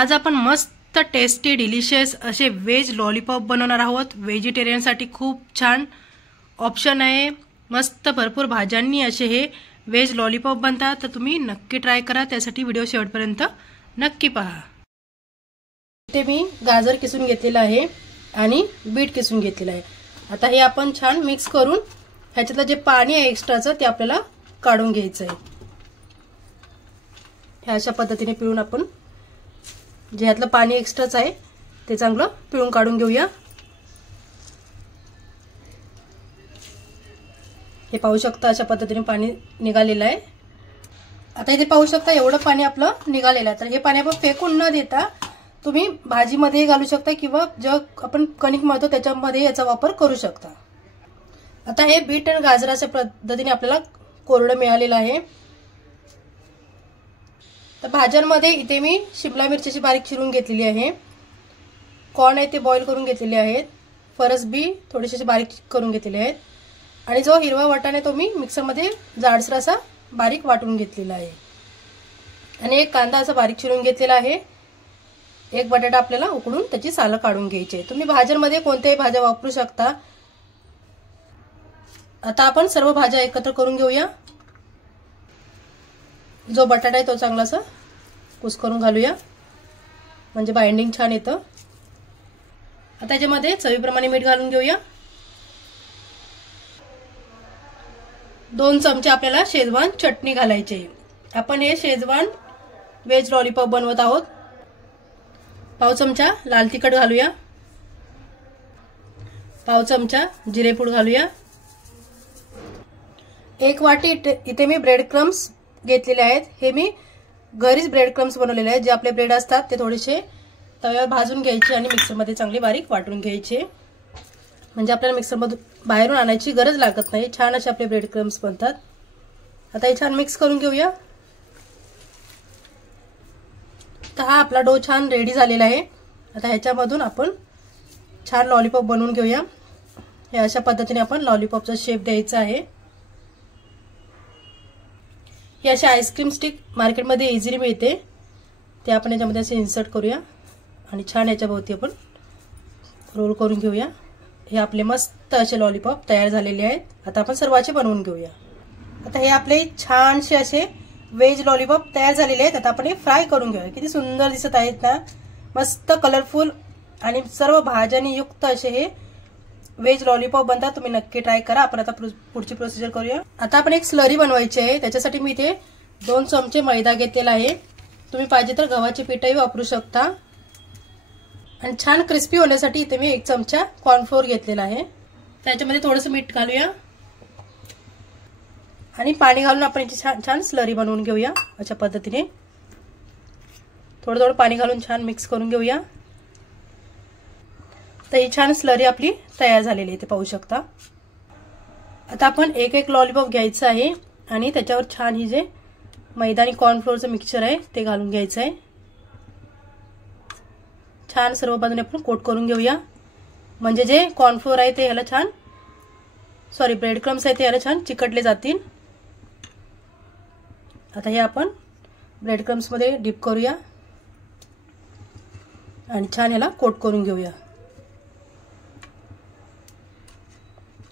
आज आपण मस्त टेस्टी डिलिशियस असे वेज लॉलीपॉप बनवणार आहोत। व्हेजिटेरियन साठी खूप छान ऑप्शन आहे। मस्त भरपूर भाज्यांनी असे हे वेज लॉलीपॉप बनतात, तर तुम्ही नक्की ट्राय करा। त्यासाठी व्हिडिओ शेवटपर्यंत नक्की पहा। इथे मी गाजर किसून घेतलेला आहे आणि बीट किसून घेतलेला आहे। आता हे आपण छान मिक्स करून ह्याच्यातलं जे पाणी आहे एक्स्ट्राचं ते आपल्याला काढून घ्यायचं आहे। हे अशा पद्धतीने पिळून आपण जे ह्यातलं पाणी एक्स्ट्राच आहे ते चांगलं पिळून काढून घेऊया। हे पाहू शकता अशा पद्धतीने पाणी निघालेलं आहे। आता इथे पाहू शकता एवढं पाणी आपलं निघालेलं आहे। तर हे पाणी आपण फेकून न देता तुम्ही भाजीमध्ये घालू शकता किंवा जे आपण कणिक मळतो त्याच्यामध्ये याचा वापर करू शकता। आता हे बीट आणि गाजराच्या पद्धतीने आपल्याला कोरडं मिळालेलं आहे। तर भाज्यांमध्ये इथे मी शिमला मिरचीची बारीक चिरून घेतलेली आहे, कॉर्न आहे ते बॉईल करून घेतलेले आहेत, फरसबी थोडेसे बारीक करून घेतलेले आहेत आणि जो हिरवा वाटाणा तो मी मिक्सरमध्ये जाडसर असा बारीक वाटून घेतलेला आहे आणि एक कांदा असा बारीक चिरून घेतलेला आहे। एक बटाटा आपल्याला उकडून त्याची सालं काढून घ्यायची आहे। तुम्ही भाज्यांमध्ये कोणत्याही भाज्या वापरू शकता। आता आपण सर्व भाज्या एकत्र करून घेऊया। जो बटाटा आहे तो चांगलासा कुस्करून घालूया म्हणजे बाइंडिंग छान येतं। आता त्याच्यामध्ये चवीप्रमाणे मीठ घालून घेऊया। 2 चमचे आपल्याला शेजवान चटणी घालायची आहे। आपण हे शेजवान वेज लॉलीपॉप बनवत आहोत। पाव चमचा लाल तिखट घालूया, पाव चमचा जिरेपूड घालूया। 1 वाटी इथे मी ब्रेड क्रम्स घेतलेले आहेत। हे मी घरीच ब्रेड क्रम्स बनवलेले आहेत। जे आपले ब्रेड असतात ते थोडेसे तव्यावर भाजून घ्यायचे आणि मिक्सरमध्ये चांगले बारीक वाटून घ्यायचे, म्हणजे आपल्याला मिक्सरमधून बाहेरून आणायची गरज लागत नाही। छान असे आपले ब्रेड क्रम्स बनतात। आता हे छान मिक्स करून घेऊया। तर हा आपला डो छान रेडी झालेला आहे। आता ह्याच्यामधून आपण छान लॉलीपॉप बनवून घेऊया। हे अशा पद्धतीने आपण लॉलीपॉपचा शेप द्यायचा आहे। हे असे आईस्क्रीम स्टिक मार्केटमध्ये इझिली मिळते, ते आपण याच्यामध्ये असे इन्सर्ट करूया आणि छान याच्याभोवती आपण रोल करून घेऊया। हे आपले मस्त असे लॉलीपॉप तयार झालेले आहेत। आता आपण सर्वांचे बनवून घेऊया। आता हे आपले छानसे असे वेज लॉलीपॉप तयार झालेले आहेत। आता आपण हे फ्राय करून घेऊया। किती सुंदर दिसत आहेत ना, मस्त कलरफुल आणि सर्व भाज्यांनी युक्त असे हे वेज लॉलीपॉप बनतात। तुम्ही नक्की ट्राय करा। आपण आता पुढची प्रोसिजर करूया। आता आपण एक स्लरी बनवायची आहे। त्याच्यासाठी मी इथे 2 चमचे मैदा घेतलेला आहे। तुम्ही पाहिजे तर गव्हाचे पीठही वापरू शकता आणि छान क्रिस्पी होण्यासाठी इथे मी 1 चमचा कॉर्नफ्लोअर घेतलेला आहे। त्याच्यामध्ये थोडंसं मीठ घालूया आणि पाणी घालून आपण याची छान छान स्लरी बनवून घेऊया। अशा पद्धतीने थोडं थोडं पाणी घालून छान मिक्स करून घेऊया। तर ही छान स्लरी आपली तयार झालेली आहे, ते पाहू शकता। आता आपण एक एक लॉलीपॉप घ्यायचं आहे आणि त्याच्यावर छान ही जे मैदा आणि कॉर्नफ्लोअरचं मिक्सचर आहे ते घालून घ्यायचं आहे। छान सर्व बाजूने आपण कोट करून घेऊया, म्हणजे जे कॉर्नफ्लोअर आहे ते याला छान ब्रेड क्रम्स आहे ते याला छान चिकटले जातील। आता हे आपण ब्रेड क्रम्स मध्ये डिप करूया आणि छान याला कोट करून घेऊया।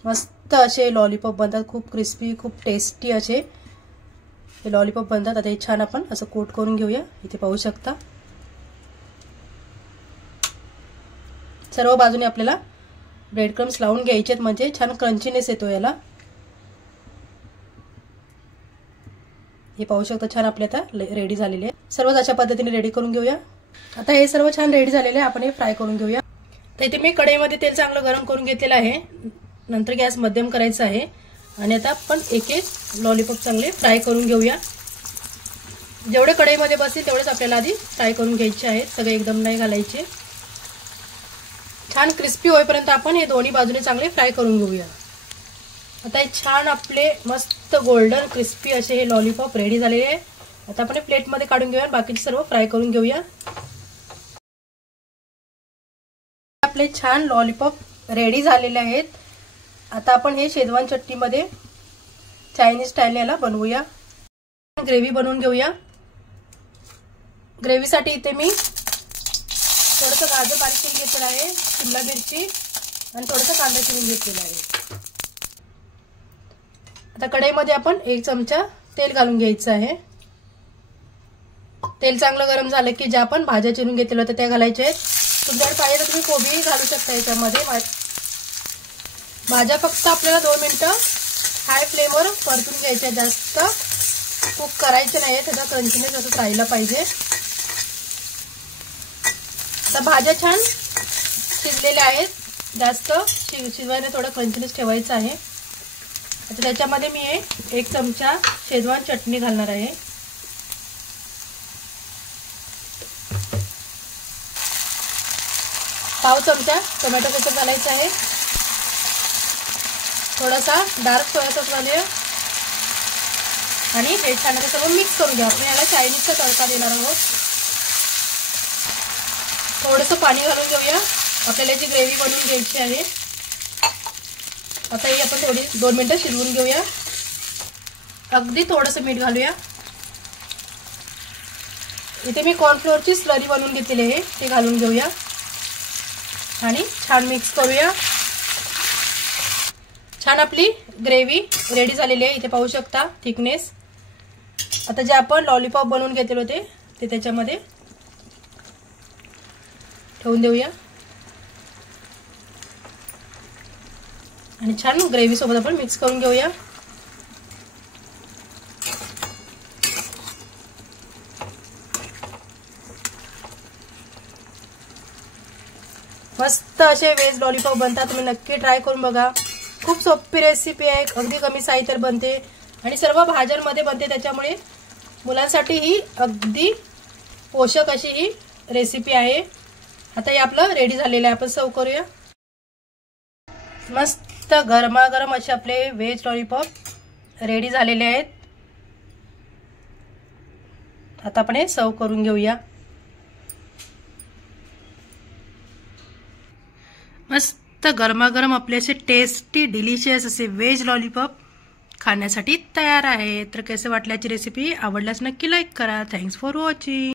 मस्त असे लॉलीपॉप बनतात, खूप क्रिस्पी खूप टेस्टी असे हे लॉलीपॉप बनतात। आता हे छान आपण असं कोट करून घेऊया। इथे पाहू शकता सर्व बाजूने आपल्याला ब्रेड क्रम्स लावून घ्यायचे आहेत, म्हणजे छान क्रंचीनेस येतो याला। हे पाहू शकता छान आपले आता रेडी झालेले आहे। सर्व अशा पद्धतीने रेडी करून घेऊया। आता हे सर्व छान रेडी झालेले आहे, आपण हे फ्राय करून घेऊया। तर इथे मी कढईमध्ये तेल चांगलं गरम करून घेतलेलं आहे। नंतर गॅस मध्यम करायचा आहे आणि आता आपण एक एक लॉलीपॉप चांगले फ्राय करून घेऊया। जेवढे कढईमध्ये बसतील तेवढेच आपल्याला आधी फ्राय करून घ्यायचे आहेत, सगळे एकदम नाही घालायचे। छान क्रिस्पी होईपर्यंत आपण हे दोन्ही बाजूने चांगले फ्राय करून घेऊया। आता हे छान आपले मस्त गोल्डन क्रिस्पी असे हे लॉलीपॉप रेडी झालेले आहे। आता आपण प्लेटमध्ये काढून घेऊया, बाकीचे सर्व फ्राय करून घेऊया। आपले छान लॉलीपॉप रेडी झालेले आहेत। आता आपण हे शेजवान चटणीमध्ये चायनीज स्टाईलने याला बनवूया। ग्रेव्ही बनवून घेऊया। ग्रेव्हीसाठी इथे मी थोडंसं गाजर बारीक चिरून घेतलेलं आहे, शिमला मिरची आणि थोडंसं कांदा चिरून घेतलेला आहे. आता कढईमध्ये आपण 1 चमचा तेल घालून घ्यायचं आहे. तेल चांगलं गरम झालं की ज्या आपण भाज्या चिरून घेतलेल्या होत्या त्या घालायच्या आहेत. तुमच्याकडे पाहिजे तर तुम्ही कोबीही घालू शकता याच्यामध्ये. भाज्या फक्त आपल्याला 2 मिनिटं हाय फ्लेमवर परतून घ्यायच्या, जास्त कुक करायचे नाही, त्याचा क्रंचीनेस असं राहिला पाहिजे. आता भाज्या छान शिजलेल्या आहेत, जास्त शिजवायला थोडं क्रंचीनेस ठेवायचं आहे. आता त्याच्यामध्ये मी 1 चमचा शेजवान चटणी घालणार आहे. पाव चमचा टोमॅटो केचप घालायचा आहे. थोडासा डार्क सोया सॉस घालूया आणि हे छान सर्व मिक्स करून घ्या. आपण याला चायनीजचा तडका देणार आहोत. थोडंसं पाणी घालून घेऊया, आपल्याला याची ग्रेव्ही बनवून घ्यायची आहे. आता ही आपण थोडी 2 मिनिटं शिजवून घेऊया. अगदी थोडंसं मीठ घालूया. इथे मी कॉर्नफ्लोअरची स्लरी बनवून घेतलेली आहे, ते घालून घेऊया आणि छान मिक्स करूया. छान आपली ग्रेव्ही रेडी झालेली आहे, इथे पाहू शकता थिकनेस. आता जे आपण लॉलीपॉप बनवून घेतले होते ते त्याच्यामध्ये ठेवून देऊया आणि छान ग्रेव्ही सोबत आपण मिक्स करून घेऊया. मस्त असे व्हेज लॉलीपॉप बनतात, तुम्ही नक्की ट्राय करून बघा. खूप सोपी रेसिपी आहे, अगदी कमी साहित्यात बनते आणि सर्व भाज्यांमध्ये बनते, त्याच्यामुळे मुलांसाठी ही अगदी पोषक अशी ही रेसिपी आहे. आता हे आपलं रेडी झालेलं आहे, आपण सर्व करूया. मस्त गरमागरम असे आपले व्हेज लॉलीपॉप रेडी झालेले आहेत. आता आपण हे सर्व करून घेऊया. मस्त गरमागरम आपले असे टेस्टी डिलिशियस असे व्हेज लॉलीपॉप खाण्यासाठी तयार आहे. तर कसे वाटल्याची रेसिपी आवडल्यास नक्की लाईक करा. Thanks for watching.